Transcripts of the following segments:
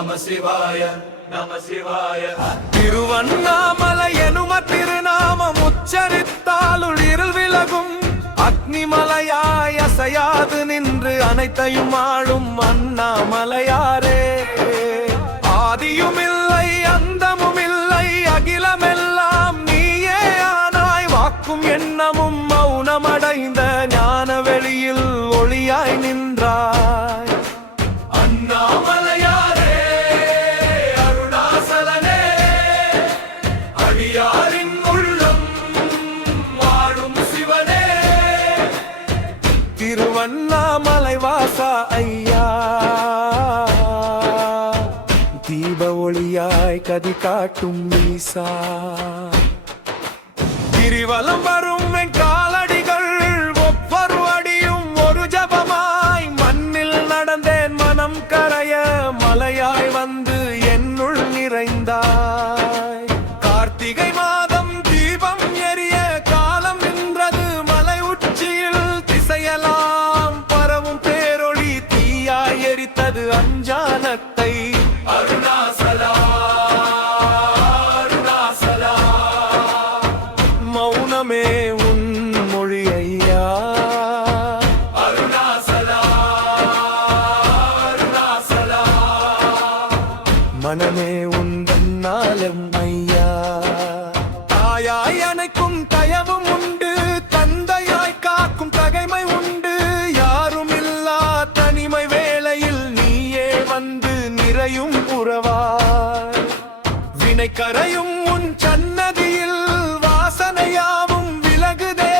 நம சிவாய நம சிவாய. திருவண்ணாமலை எனும திருநாமம் உச்சரித்தாலுள் இருள் விலகும். அக்னிமலையாய் அசையாது நின்று அனைத்தையும் ஆளும் அண்ணாமலையாரே. ஆதியும் இல்லை அந்தமும் இல்லை அகிலமெல்லாம் நீயே ஆனாய். வாக்கும் எண்ணமும் மௌனமடைந்த ஞான வெளியில் ஒளியாய் நின்று ஐயா தீப ஒளியாய் கதி காட்டும் மீசா கிரிவலம் வரும் தீயாய் எரித்தது அஞ்சானத்தை அருணாசலா அருணாசலா மௌனமே உன் மொழி ஐயா அருணாசலா அருணாசலா மனமே உந்தன்னாலும் வினை கரையும் உன் சன்னதியில் வாசனையாவும் விலகுதே.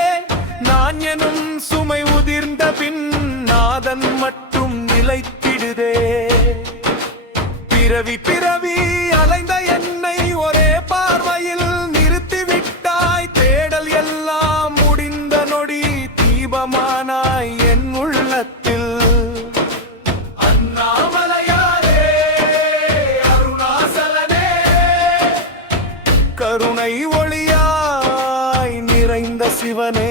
நான் எனும் சுமை உதிர்ந்த பின் நாதன் மட்டும் நிலைத்திடுதே. பிறவி பிறவி துணை ஒளியாய் நிறைந்த சிவனே.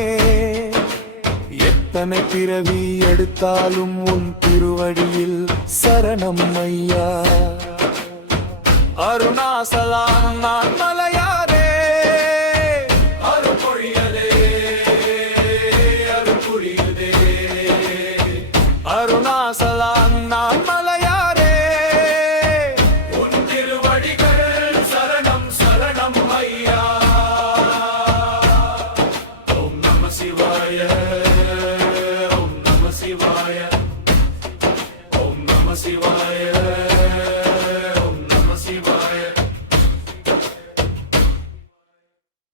எத்தனை பிறவி எடுத்தாலும் உன் திருவடியில் சரணம் ஐயா. அருணாசலாம் நான் மலையாரே அருள்பொழியலே அருள்புரியுதே Maya.